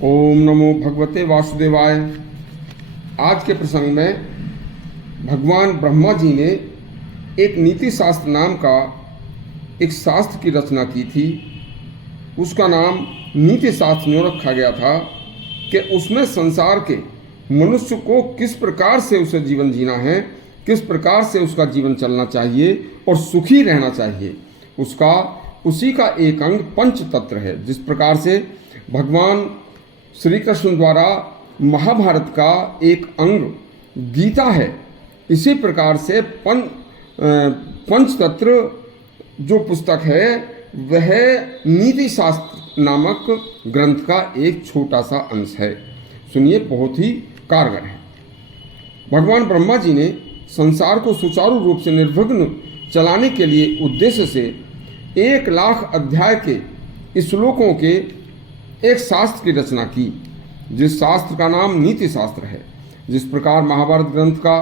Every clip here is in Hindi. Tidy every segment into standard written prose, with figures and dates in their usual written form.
ओम नमो भगवते वासुदेवाय। आज के प्रसंग में भगवान ब्रह्मा जी ने एक नीति शास्त्र नाम का एक शास्त्र की रचना की थी। उसका नाम नीति शास्त्र यूँ रखा गया था कि उसमें संसार के मनुष्य को किस प्रकार से उसे जीवन जीना है, किस प्रकार से उसका जीवन चलना चाहिए और सुखी रहना चाहिए, उसी का एक अंग पंचतत्व है। जिस प्रकार से भगवान श्री कृष्ण द्वारा महाभारत का एक अंग गीता है, इसी प्रकार से पंचतत्व जो पुस्तक है वह नीति शास्त्र नामक ग्रंथ का एक छोटा सा अंश है। सुनिए, बहुत ही कारगर है। भगवान ब्रह्मा जी ने संसार को सुचारू रूप से निर्विघ्न चलाने के लिए उद्देश्य से 1,00,000 अध्याय के श्लोकों के एक शास्त्र की रचना की, जिस शास्त्र का नाम नीति शास्त्र है। जिस प्रकार महाभारत ग्रंथ का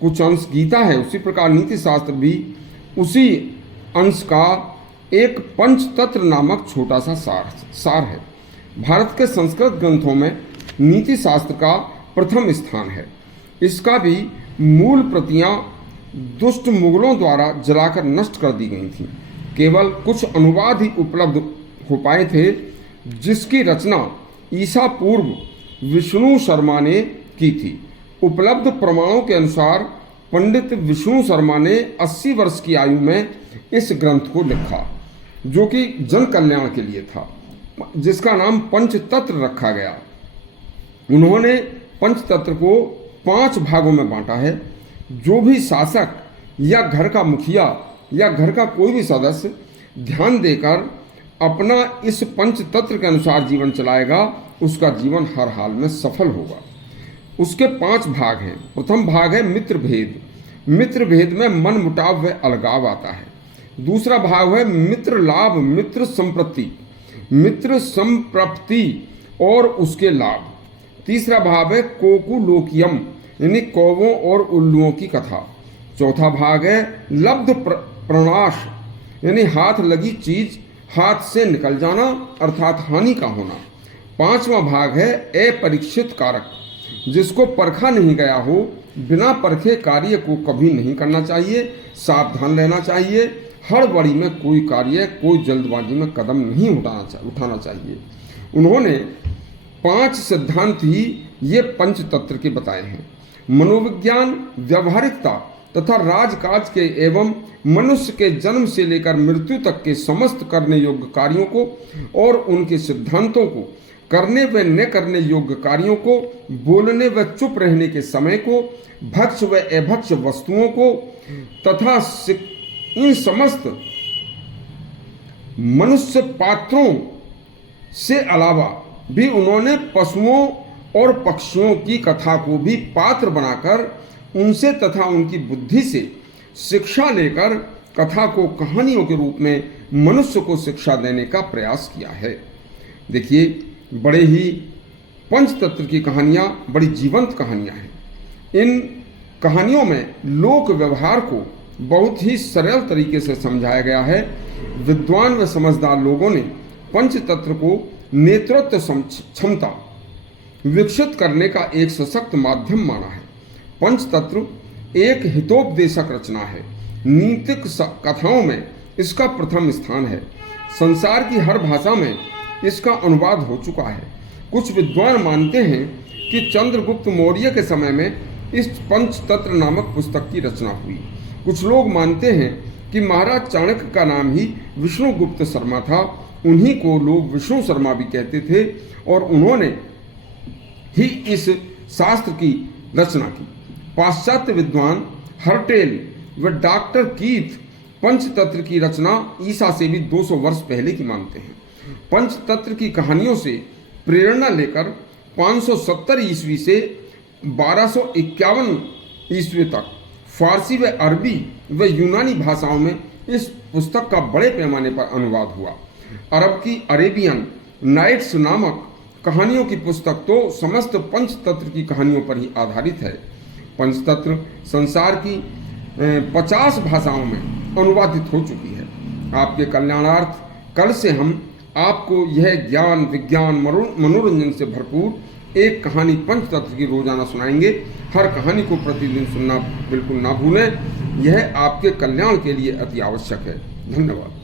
कुछ अंश गीता है, उसी प्रकार नीति शास्त्र भी उसी अंश का एक पंचतत्व नामक छोटा सा सार है। भारत के संस्कृत ग्रंथों में नीति शास्त्र का प्रथम स्थान है। इसका भी मूल प्रतियां दुष्ट मुगलों द्वारा जलाकर नष्ट कर दी गई थीं। केवल कुछ अनुवाद ही उपलब्ध हो पाए थे, जिसकी रचना ईसा पूर्व विष्णु शर्मा ने की थी। उपलब्ध प्रमाणों के अनुसार पंडित विष्णु शर्मा ने 80 वर्ष की आयु में इस ग्रंथ को लिखा, जो कि जन कल्याण के लिए था, जिसका नाम पंचतत्व रखा गया। उन्होंने पंचतत्व को 5 भागों में बांटा है। जो भी शासक या घर का मुखिया या घर का कोई भी सदस्य ध्यान देकर अपना इस पंचतत्व के अनुसार जीवन चलाएगा, उसका जीवन हर हाल में सफल होगा। उसके 5 भाग हैं। प्रथम भाग है मित्र भेद। मित्र भेद में मन मुटाव व अलगाव आता है। दूसरा भाग है मित्र लाभ, मित्र संप्रप्ति और उसके लाभ। तीसरा भाग है कोकुलोकियम, यानी कौवों और उल्लुओं की कथा। चौथा भाग है लब्ध प्रणाश, यानी हाथ लगी चीज हाथ से निकल जाना, अर्थात हानि का होना। 5वां भाग है अपरीक्षित कारक, जिसको परखा नहीं गया हो, बिना परखे कार्य को कभी नहीं करना चाहिए, सावधान रहना चाहिए। हड़बड़ी में कोई कार्य, कोई जल्दबाजी में कदम नहीं उठाना चाहिए। उन्होंने 5 सिद्धांत ही ये पंचतत्व के बताए हैं। मनोविज्ञान, व्यावहारिकता तथा राजकाज के एवं मनुष्य के जन्म से लेकर मृत्यु तक के समस्त करने योग्य कार्यों को और उनके सिद्धांतों को, करने व न करने योग्य कार्यों को, बोलने व चुप रहने के समय को, भक्ष व अभक्ष वस्तुओं को तथा इन समस्त मनुष्य पात्रों से अलावा भी उन्होंने पशुओं और पक्षियों की कथा को भी पात्र बनाकर उनसे तथा उनकी बुद्धि से शिक्षा लेकर कथा को कहानियों के रूप में मनुष्य को शिक्षा देने का प्रयास किया है। देखिए, बड़े ही पंचतत्व की कहानियाँ बड़ी जीवंत कहानियाँ हैं। इन कहानियों में लोक व्यवहार को बहुत ही सरल तरीके से समझाया गया है। विद्वान व समझदार लोगों ने पंचतत्व को नेतृत्व क्षमता विकसित करने का एक सशक्त माध्यम माना है। पंचतत्व एक हितोपदेशक रचना है। नीतिक कथाओं में इसका प्रथम स्थान है। संसार की हर भाषा में इसका अनुवाद हो चुका है। कुछ विद्वान मानते हैं कि चंद्रगुप्त मौर्य के समय में इस पंचतत्व नामक पुस्तक की रचना हुई। कुछ लोग मानते हैं कि महाराज चाणक्य का नाम ही विष्णुगुप्त शर्मा था। उन्हीं को लोग विष्णु शर्मा भी कहते थे और उन्होंने ही इस शास्त्र की रचना की। पाश्चात्य विद्वान हर्टेल व डॉक्टर कीथ पंचतत्व की रचना ईसा से भी 200 वर्ष पहले की मानते हैं। पंचतत्व की कहानियों से प्रेरणा लेकर 570 ईस्वी से 1251 ईस्वी तक फारसी व अरबी व यूनानी भाषाओं में इस पुस्तक का बड़े पैमाने पर अनुवाद हुआ। अरब की अरेबियन नाइट्स नामक कहानियों की पुस्तक तो समस्त पंचतत्व की कहानियों पर ही आधारित है। पंचतत्व संसार की 50 भाषाओं में अनुवादित हो चुकी है। आपके कल्याणार्थ कल से हम आपको यह ज्ञान विज्ञान मनोरंजन से भरपूर एक कहानी पंचतत्व की रोजाना सुनाएंगे। हर कहानी को प्रतिदिन सुनना बिल्कुल ना भूलें, यह आपके कल्याण के लिए अति आवश्यक है। धन्यवाद।